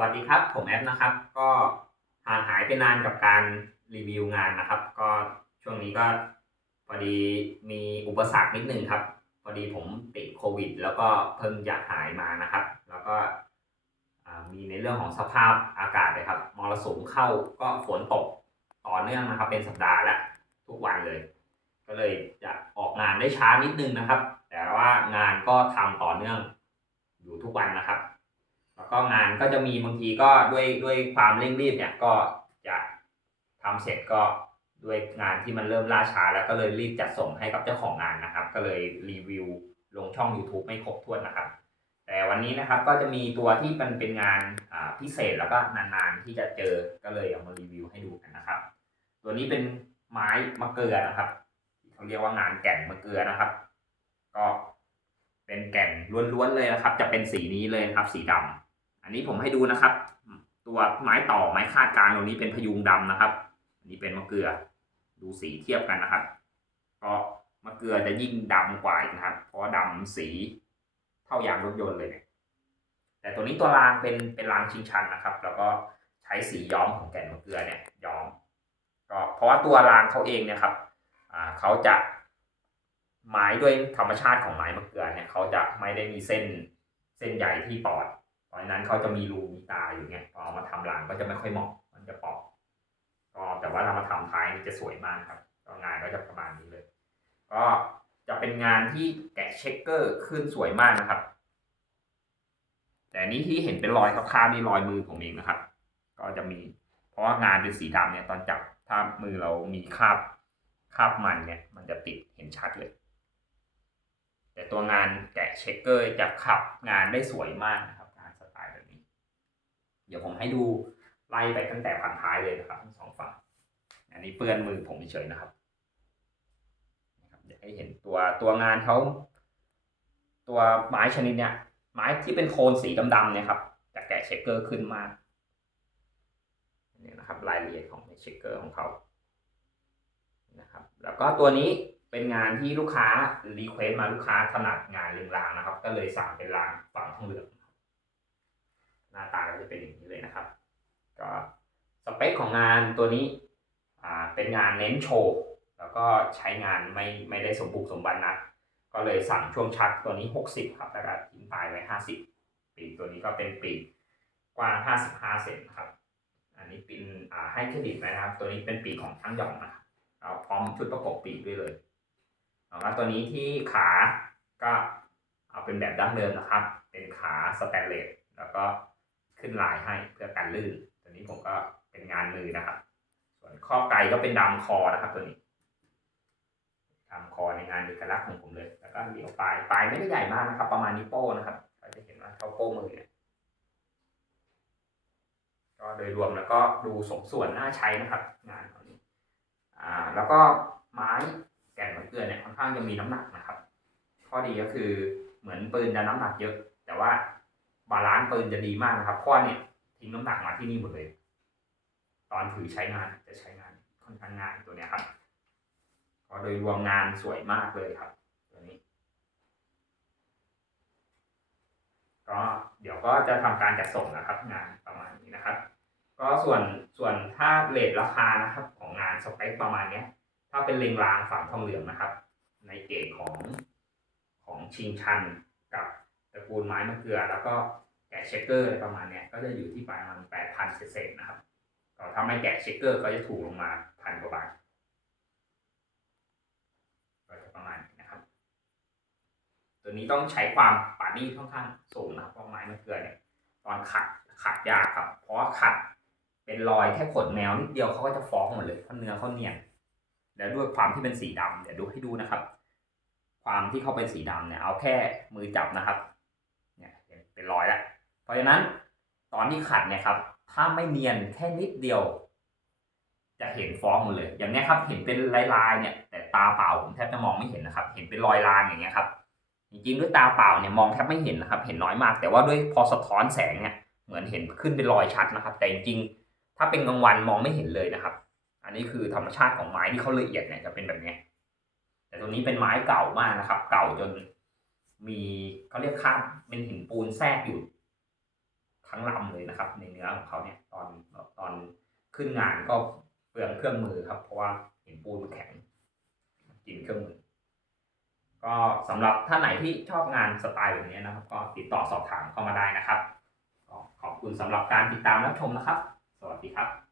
วัสดีครับ ผมแอฟนะครับ ก็ห่างหายไปนานกับการรีวิวงานนะครับ ก็ช่วงนี้ก็พอดีมีอุปสรรคนิดนึงครับ พอดีผมติดโควิด แล้วก็เพิ่งจะหายมานะครับ แล้วก็มีในเรื่องของสภาพอากาศเลยครับมรสุมเข้าก็ฝนตกต่อเนื่องนะครับ เป็นสัปดาห์ละทุกวันเลย ก็เลยจะออกงานได้ช้านิดนึงนะครับ แต่ว่างานก็ทำต่อเนื่องอยู่ทุกวันนะครับ แล้วก็งานก็จะมีบางทีก็ด้วยด้วยความเร่งรีบเนี่ยก็จะทำเสร็จก็ด้วยงานที่มันเริ่มล่าช้า แล้วก็เลยรีบจัดส่งให้กับเจ้าของงานนะครับ ก็เลยรีวิวลงช่อง YouTube ไม่ครบถ้วนนะครับ แต่วันนี้นะครับก็จะมีตัวที่มันเป็นงานอ่าพิเศษแล้วก็นานๆที่จะเจอก็เลยเอามารีวิวให้ดูกันนะครับ ตัวนี้เป็นไม้มะเกลือนะครับเขาเรียกว่างานแก่นมะเกลือนะครับ ก็เป็นแก่นล้วนๆเลยนะครับ จะเป็นสีนี้เลยนะครับ สีดำ อันนี้ผมให้ดูนะครับ ตัวไม้ต่อไม้คาดกลางตรงนี้เป็นพยุงดำนะครับ อันนี้เป็นมะเกลือ ดูสีเทียบกันนะครับ ก็มะเกลือจะยิ่งดำกว่านะครับ เพราะว่าดำสีเท่ายางรถยนต์เลยเนี่ยแต่ตัวนี้ตัวรางเป็นเป็นรางชิงชันนะครับ แล้วก็ใช้สีย้อมของแก่นมะเกลือเนี่ยย้อมก็เพราะว่าตัวรางเขาเองเนี่ยครับเขาจะไม้ด้วยธรรมชาติของไม้มะเกลือเนี่ยเขาจะไม่ได้มีเส้นเส้นใหญ่ที่ปอด เพราะฉะนั้นเขาจะมีรูมีตาอยู่เงี้ยพอเอามาทำรางก็จะไม่ค่อยเหมาะมันจะปอกก็แต่ว่าเรามาทำท้ายนี่จะสวยมากครับก็งานก็จะประมาณนี้เลย ก็จะเป็นงานที่แกะเช็คเกอร์ขึ้นสวยมากนะครับ แต่นี้ที่เห็นเป็นรอยคร่าวๆนี่รอยมือผมเองนะครับ ก็จะมี เพราะว่างานเป็นสีดำเนี่ยตอนจับถ้ามือเรามีคราบคราบมันเนี่ย มันจะติดเห็นชัดเลย แต่ตัวงานแกะเช็คเกอร์จะขับงานได้สวยมากนะครับ งานสไตล์แบบนี้ เดี๋ยวผมให้ดูไล่ไปตั้งแต่พันท้ายเลยนะครับทั้งสองฝั่ง อันนี้เปื้อนมือผมเฉยๆนะครับเดี๋ยวให้เห็นตัวตัวงานเขาตัวไม้ชนิดเนี้ยไม้ที่เป็นโคนสีดำๆเนี่ยครับจะแกะเช็คเกอร์ขึ้นมากนี่ยนะครับรายละเอียดของเช็คเกอร์ของเขานะครับแล้วก็ตัวนี้เป็นงานที่ลูกค้ารีเควสมาลูกค้าถนัดงานเรียงรางนะครับ ก็เลยสั่งเป็นรางฝั่งทองเหลือง น้าตาก็จะเป็นอย่างนี้เลยนะครับ ก็สเปคของงานตัวนี้อ่าเป็นงานเน้นโชว์แล้วก็ใช้งานไม่ไม่ได้สมบุกสมบันนะก็เลยสั่งช่วงชักตัวนี้ 60 ครับแล้วก็ทิ้งปลายไว้ 50 ปีตัวนี้ก็เป็นปีกกว้าง 55 เซนครับ อันนี้เป็นอ่าให้เครดิตนะครับ ตัวนี้เป็นปีกของช่างหยองนะครับเราพร้อมชุดประกบปีกด้วยเลยแล้วตัวนี้ที่ขาก็เอาเป็นแบบดั้งเดิมนะครับ เป็นขาสแตนเลสแล้วก็ ขึ้นลายให้เพื่อกันลื่นตัวนี้ผมก็เป็นงานมือนะครับ ส่วนข้อไกก็เป็นดำคอนะครับตัวนี้ดำคอในงานเอกลักษณ์ของผมเลย แล้วก็เหลียวปลายปลายไม่ได้ใหญ่มากนะครับ ประมาณนิ้วโป้นะครับก็จะเห็นว่าเท่าโป้มือเนี่ยก็โดยรวมแล้วก็ดูสมส่วนน่าใช้นะครับ งานของนี้อ่าแล้วก็ไม้แก่นมะเกลือเนี่ยค่อนข้างจะมีน้ำหนักนะครับ ข้อดีก็คือเหมือนปืนจะน้ำหนักเยอะ แต่ว่า บาลานซ์ปืนจะดีมากนะครับเพราะเนี่ยทิ้งน้ำหนักมาที่นี่หมดเลย ตอนถือใช้งานจะใช้งานค่อนข้างง่ายตัวเนี้ยครับก็โดยรวมงานสวยมากเลยครับ ตัวนี้ ก็เดี๋ยวก็จะทำการจัดส่งนะครับ งานประมาณนี้นะครับ ก็ส่วนส่วนถ้าเลทราคานะครับ ของงานสเปคประมาณเนี้ย ถ้าเป็นเลงรางฝังทองเหลืองนะครับ ในเกรดของของชิงชันกับ ระกูลไม้มะเกลือ แล้วก็แกะเช็คเกอร์อะไรประมาณเนี้ยก็จะอยู่ที่ประมาณแปดพันเศษนะครับ ก็ถ้าไม่แกะเช็คเกอร์ก็จะถูกลงมาพันกว่าบาทก็จะประมาณนี้นะครับ ตัวนี้ต้องใช้ความปานี่ค่อนข้างสูงนะครับเพราะไม้มะเกลือเนี่ยตอนขัดขัดยากครับ เพราะว่าขัดเป็นรอยแค่ขนแมวนิดเดียวเขาก็จะฟ้องหมดเลยเพราะเนื้อเขาเนียนแล้วด้วยความที่เป็นสีดำเดี๋ยวดูให้ดูนะครับ ความที่เขาเป็นสีดำเนี่ยเอาแค่มือจับนะครับ เป็นรอยแล้วเพราะฉะนั้นตอนที่ขัดเนี่ยครับ ถ้าไม่เนียนแค่นิดเดียว จะเห็นฟองหมดเลย อย่างนี้ครับ เห็นเป็นลายๆเนี่ย แต่ตาเปล่าผมแทบจะมองไม่เห็นนะครับ เห็นเป็นรอยลานอย่างเงี้ยครับ จริงๆด้วยตาเปล่าเนี่ยมองแทบไม่เห็นนะครับ เห็นน้อยมาก แต่ว่าด้วยพอสะท้อนแสงเนี่ย เหมือนเห็นขึ้นเป็นรอยชัดนะครับ แต่จริงๆถ้าเป็นกลางวันมองไม่เห็นเลยนะครับ อันนี้คือธรรมชาติของไม้ที่เขาละเอียดเนี่ยจะเป็นแบบนี้แต่ตัวนี้เป็นไม้เก่ามากนะครับ เก่าจน มีเขาเรียกข้ามเป็นหินปูนแทรกอยู่ ทั้งลำเลยนะครับ ในเนื้อของเขาเนี่ยตอนตอนขึ้นงานก็เปลืองเครื่องมือครับ เพราะว่าห็นปูนแข็งกินเครื่องมือ ก็สำหรับท่านไหนที่ชอบงานสไตล์แบบนี้นะครับ ก็ติดต่อสอบถามเข้ามาได้นะครับขอบคุณสำหรับการติดตามรับชมนะครับ สวัสดีครับ